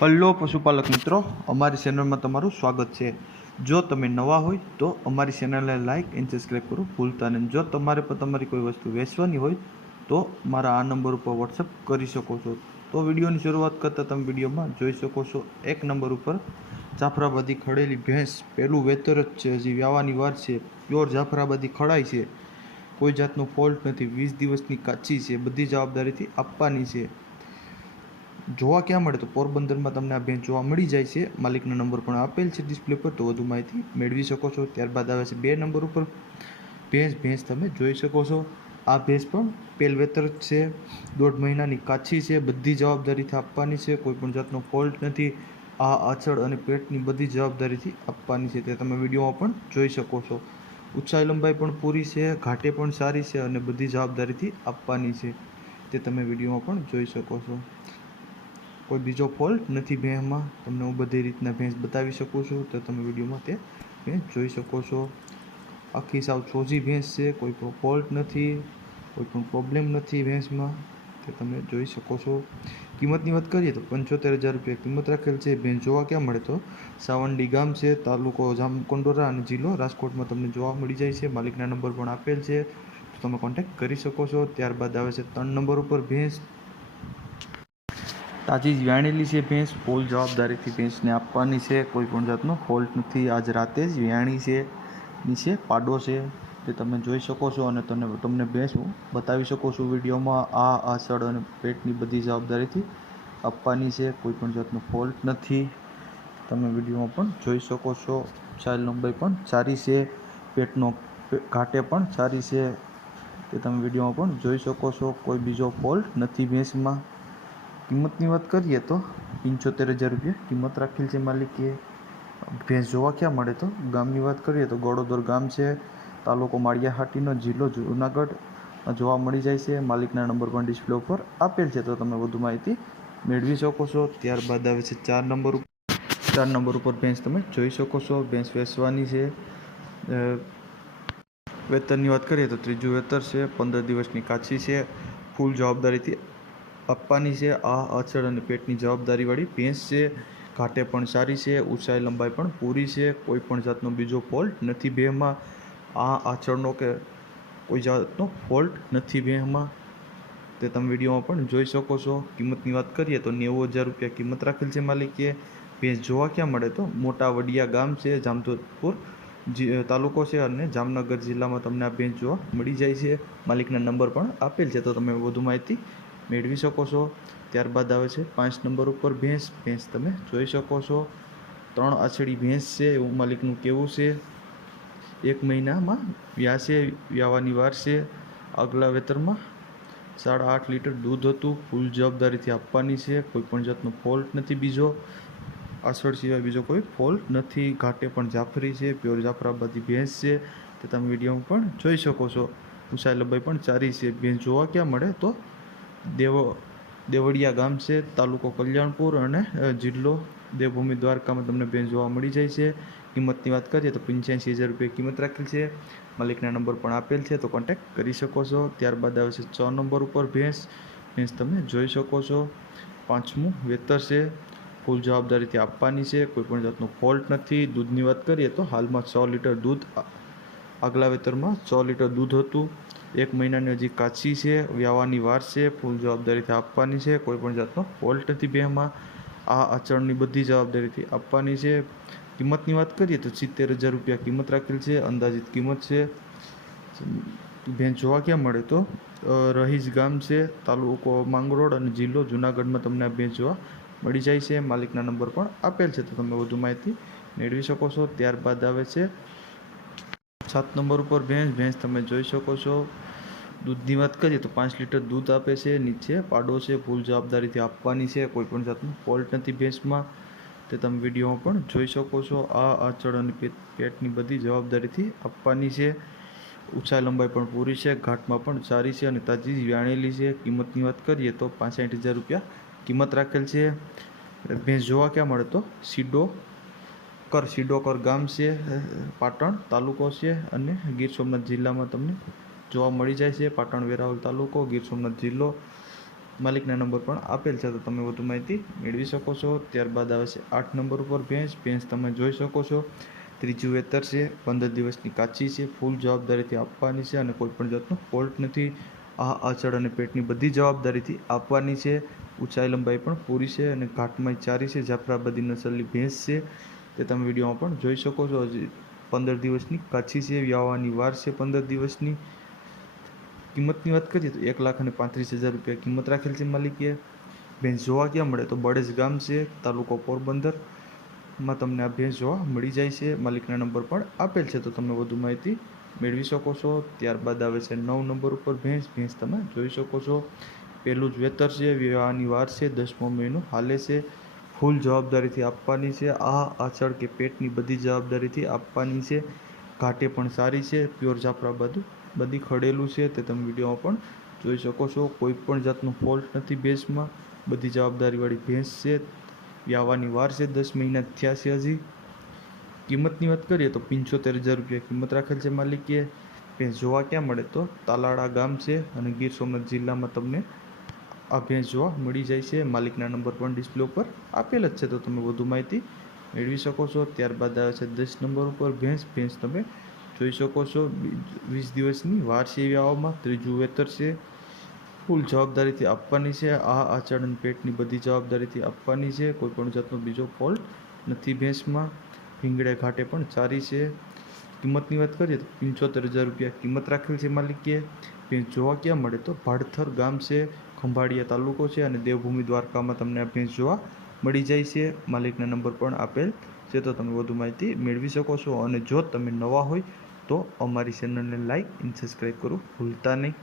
Hello પશુપાલક મિત્રો, અમારી ચેનલમાં તમારું સ્વાગત છે। જો તમે નવા હોય તો અમારી ચેનલને લાઇક એન્ડ સબસ્ક્રાઈબ કરો ભૂલતા નહીં। જો તમારે પણ તમારી કોઈ વસ્તુ વેચવાની હોય તો મારા આ નંબર ઉપર વોટ્સઅપ કરી શકો છો। તો વિડીયોની શરૂઆત કરતાં તમે વિડીયોમાં જોઈ શકો છો, એક નંબર ઉપર જાફરાબાદી ખડેલી ભેંસ, પહેલું વેતર જ છે, હજી વ્યાવાની વાર છે, પ્યોર જાફરાબાદી ખડાય છે, કોઈ જાતનો ફોલ્ટ નથી, 20 દિવસની કાચી છે, બધી જવાબદારીથી આપવાની છે। જોવા ક્યાં મળે તો પોરબંદરમાં તમને આ ભેંસ જોવા મળી જાય છે। માલિકનો નંબર પણ આપેલ છે ડિસ્પ્લે પર, તો વધુ માહિતી મેળવી શકો છો। ત્યારબાદ આવે છે 2 નંબર ઉપર ભેંસ તમે જોઈ શકો છો। આ ભેંસ પણ પહેલવેતર જ છે, 1.5 મહિનાની કાચી છે, બધી જવાબદારીથી આપવાની છે, કોઈ પણ જાતનો ફોલ્ટ નથી। આ આંચળ અને પેટની બધી જવાબદારીથી આપવાની છે, તે તમે વિડીયોમાં પણ જોઈ શકો છો। ઊંચાઈ લંબાઈ પણ પૂરી છે, ઘાટે પણ સારી છે અને બધી જવાબદારીથી આપવાની છે, તે તમે વિડીયોમાં પણ જોઈ શકો છો। કોઈ બીજો ફોલ્ટ નથી ભેંસમાં, તમને હું બધી રીતના ભેંસ બતાવી શકું છું, તો તમે વિડીયોમાં તે ભેંસ જોઈ શકો છો। આખી સાવ સોજી ભેંસ છે, કોઈ પણ ફોલ્ટ નથી, કોઈ પણ પ્રોબ્લેમ નથી ભેંસમાં, તે તમે જોઈ શકો છો। કિંમતની વાત કરીએ તો 75,000 રૂપિયા કિંમત રાખેલ છે। ભેંસ જોવા ક્યાં મળે તો સાવંડી ગામ છે, તાલુકો જામકંડોરા અને જિલ્લો રાજકોટમાં તમને જોવા મળી જાય છે। માલિકના નંબર પણ આપેલ છે, તો તમે કોન્ટેક્ટ કરી શકો છો। ત્યારબાદ આવે છે 3 નંબર ઉપર ભેંસ, તાજી જ વ્યાણેલી છે ભેંસ, ફૂલ જવાબદારીથી ભેંસને આપવાની છે, કોઈ પણ જાતનો ફોલ્ટ નથી, આજ રાતે જ વ્યાણી છે, નીચે પાડો છે, તે તમે જોઈ શકો છો અને તમને ભેંસ હું બતાવી શકો છું વિડીયોમાં। આ આંચળ અને પેટની બધી જવાબદારીથી આપવાની છે, કોઈ પણ જાતનો ફોલ્ટ નથી, તમે વિડીયોમાં પણ જોઈ શકો છો। ઊંચાઈ લંબાઈ પણ સારી છે, પેટનો ઘાટે પણ સારી છે, તે તમે વિડીયોમાં પણ જોઈ શકો છો, કોઈ બીજો ફોલ્ટ નથી ભેંસમાં। કિંમતની વાત કરીએ તો 75,000 રૂપિયા કિંમત રાખેલ છે માલિકે। ભેંસ જોવા ક્યાં મળે તો ગામની વાત કરીએ તો ગોળોદર ગામ છે, તાલુકો માળિયાહાટીનો, જિલ્લો જુનાગઢ જોવા મળી જાય છે। માલિકના નંબર પણ ડિસ્પ્લે ઉપર આપેલ છે, તો તમે વધુ માહિતી મેળવી શકો છો। ત્યારબાદ આવે છે 4 નંબર ઉપર ભેંસ તમે જોઈ શકો છો, ભેંસ વેચવાની છે। વેતરની વાત કરીએ તો ત્રીજું વેતર છે, 15 દિવસની કાચી છે, ફૂલ જવાબદારીથી આપવાની છે। આ આંચળ અને પેટની જવાબદારીવાળી ભેંસ છે, ઘાટે પણ સારી છે, ઊંચાઈ લંબાઈ પણ પૂરી છે, કોઈ પણ જાતનો બીજો ફોલ્ટ નથી ભેંસમાં। આ આંચળનો કે કોઈ જાતનો ફોલ્ટ નથી ભેંસમાં, તે તમે વિડીયોમાં પણ જોઈ શકો છો। કિંમતની વાત કરીએ તો 90,000 રૂપિયા કિંમત રાખેલ છે માલિકે। ભેંસ જોવા ક્યાં મળે તો મોટા વડિયા ગામ છે, જામજોધપુર તાલુકો છે અને જામનગર જિલ્લામાં તમને આ ભેંસ જોવા મળી જાય છે। માલિકના નંબર પણ આપેલ છે, તો તમે વધુ માહિતી મેળવી શકો છો। ત્યારબાદ આવે છે 5 નંબર ઉપર ભેંસ તમે જોઈ શકો છો, 3 આછડી ભેંસ છે એવું માલિકનું કહેવું છે। 1 મહિનામાં વ્યાવાની વાર છે, આગલા વેતરમાં 8.5 લીટર દૂધ હતું, ફૂલ જવાબદારીથી આપવાની છે, કોઈ પણ જાતનો ફોલ્ટ નથી બીજો, આછળ સિવાય બીજો કોઈ ફોલ્ટ નથી, ઘાટે પણ જાફરી છે, પ્યોર જાફરાબાદી ભેંસ છે, તે તમે વિડીયોમાં પણ જોઈ શકો છો। ઊંચાઈ લંબાઈ પણ સારી છે। ભેંસ જોવા ક્યાં મળે તો દેવળિયા ગામ છે, તાલુકો કલ્યાણપુર અને જિલ્લો દેવભૂમિ દ્વારકામાં તમને ભેંસ જોવા મળી જાય છે। કિંમતની વાત કરીએ તો 85,000 રૂપિયા કિંમત રાખેલ છે, માલિકના નંબર પણ આપેલ છે, તો કોન્ટેક્ટ કરી શકો છો। ત્યારબાદ આવે છે 6 નંબર ઉપર ભેંસ તમે જોઈ શકો છો, 5મું વેતર છે, ફૂલ જવાબદારીથી આપવાની છે, કોઈ પણ જાતનો ફોલ્ટ નથી। દૂધની વાત કરીએ તો હાલમાં 100 લીટર દૂધ, આગલા વેતરમાં 100 લીટર દૂધ હતું, 1 મહિનાની હજી કાચી છે, વ્યાવાની વાર છે, ફૂલ જવાબદારીથી આપવાની છે, કોઈ પણ જાતનો ફોલ્ટ નથી ભેંસમાં। આ આંચળની બધી જવાબદારીથી આપવાની છે। કિંમતની વાત કરીએ તો 70,000 રૂપિયા કિંમત રાખેલ છે, અંદાજિત કિંમત છે। ભેંસ જોવા ક્યાં મળે તો રહીજ ગામ છે, તાલુકો માંગરોળ અને જિલ્લો જુનાગઢમાં તમને આ ભેંસ જોવા મળી જાય છે। માલિકના નંબર પણ આપેલ છે, તો તમે વધુ માહિતી મેળવી શકો છો। ત્યારબાદ આવે છે 7 નંબર ઉપર ભેંસ તમે જોઈ શકો છો। દૂધની વાત કરીએ તો 5 લીટર દૂધ આપે છે, નીચે પાડો છે, ફૂલ જવાબદારીથી આપવાની છે, કોઈ પણ જાતનો ફોલ્ટ નથી ભેંસમાં, તે તમે વિડીયોમાં પણ જોઈ શકો છો। આ આંચળ અને પેટની બધી જવાબદારીથી આપવાની છે, ઊંચાઈ લંબાઈ પણ પૂરી છે, ઘાટમાં પણ સારી છે અને તાજી વ્યાણેલી છે। કિંમતની વાત કરીએ તો 65,000 રૂપિયા કિંમત રાખેલ છે। ભેંસ જોવા ક્યાં મળે તો સિડોકર ગામ છે, પાટણ તાલુકો છે અને ગીર સોમનાથ જિલ્લામાં તમને જોવા મળી જાય છે। પાટણ વેરાવળ તાલુકો, ગીર સોમનાથ જિલ્લો, માલિકના નંબર પણ આપેલ છે, તો તમે વધુ માહિતી મેળવી શકો છો. ત્યારબાદ આવે છે 8 નંબર ઉપર ભેંસ તમે જોઈ શકો છો. ત્રીજું વેતર છે, 15 દિવસની કાચી છે, ફૂલ જવાબદારીથી આપવાની છે અને કોઈ પણ જાતનો ફોલ્ટ નથી. આ આંચળ અને પેટની બધી જવાબદારીથી આપવાની છે. ઊંચાઈ લંબાઈ પણ પૂરી છે અને ઘાટમાં ચારી છે. જાફરાબાદી નસલની ભેંસ છે, તે તમે વિડીયોમાં પણ જોઈ શકો છો. હજી 15 દિવસની કાચી છે, વ્યાવાની વાર છે 15 દિવસની. કિંમતની વાત કરીએ તો 1,35,000 રૂપિયા કિંમત રાખેલ છે માલિકે. ભેંસ જોવા ક્યાં મળે તો બળેજ ગામ છે, તાલુકો પોરબંદરમાં તમને આ ભેંસ જોવા મળી જાય છે. માલિકના નંબર પણ આપેલ છે, તો તમે વધુ માહિતી મેળવી શકો છો. ત્યારબાદ આવે છે 9 નંબર ઉપર ભેંસ તમે જોઈ શકો છો. પહેલું જ વેતર છે, વિવાહની વાર છે, 10મો મહિનો હાલે છે. ફૂલ જવાબદારીથી આપવાની છે. આ આંચળ કે પેટની બધી જવાબદારીથી આપવાની છે. ઘાટે પણ સારી છે, પ્યોર જાફરાબાદી બધી ખડેલું છે, તે તમે વિડીયોમાં પણ જોઈ શકો છો. કોઈ પણ જાતનો ફોલ્ટ નથી ભેંસમાં, બધી જવાબદારીવાળી ભેંસ છે. વ્યાવાની વાર છે, 10 મહિના થયા છે હજી. કિંમતની વાત કરીએ તો 75,000 રૂપિયા કિંમત રાખેલ છે માલિકે. ભેંસ જોવા ક્યાં મળે તો તાલાળા ગામ છે અને ગીર સોમનાથ જિલ્લામાં તમને આ ભેંસ જોવા મળી જાય છે. માલિકના નંબર પણ ડિસ્પ્લે ઉપર આપેલ જ છે, તો તમે વધુ માહિતી મેળવી શકો છો. ત્યારબાદ આવે છે 10 નંબર ઉપર ભેંસ તમે જોઈ શકો છો. 20 દિવસની વાર છે વ્યાવામાં. ત્રીજું વેતર છે, ફૂલ જવાબદારીથી આપવાની છે. આ આંચળ અને પેટની બધી જવાબદારીથી આપવાની છે. કોઈ પણ જાતનો બીજો ફોલ્ટ નથી ભેંસમાં. ભીંગડે ઘાટે પણ સારી છે. કિંમતની વાત કરીએ તો 75,000 રૂપિયા કિંમત રાખેલ છે માલિકે. ભેંસ જોવા ક્યાં મળે તો ભાડથર ગામ છે, ખંભાળિયા તાલુકો છે અને દેવભૂમિ દ્વારકામાં તમને આ ભેંસ જોવા મળી જાય છે. માલિકના નંબર પણ આપેલ છે, તો તમે વધુ માહિતી મેળવી શકો છો. અને જો તમે નવા હોય તો અમારી ચેનલને લાઇક અને સબસ્ક્રાઈબ કરવું ભૂલતા નહીં.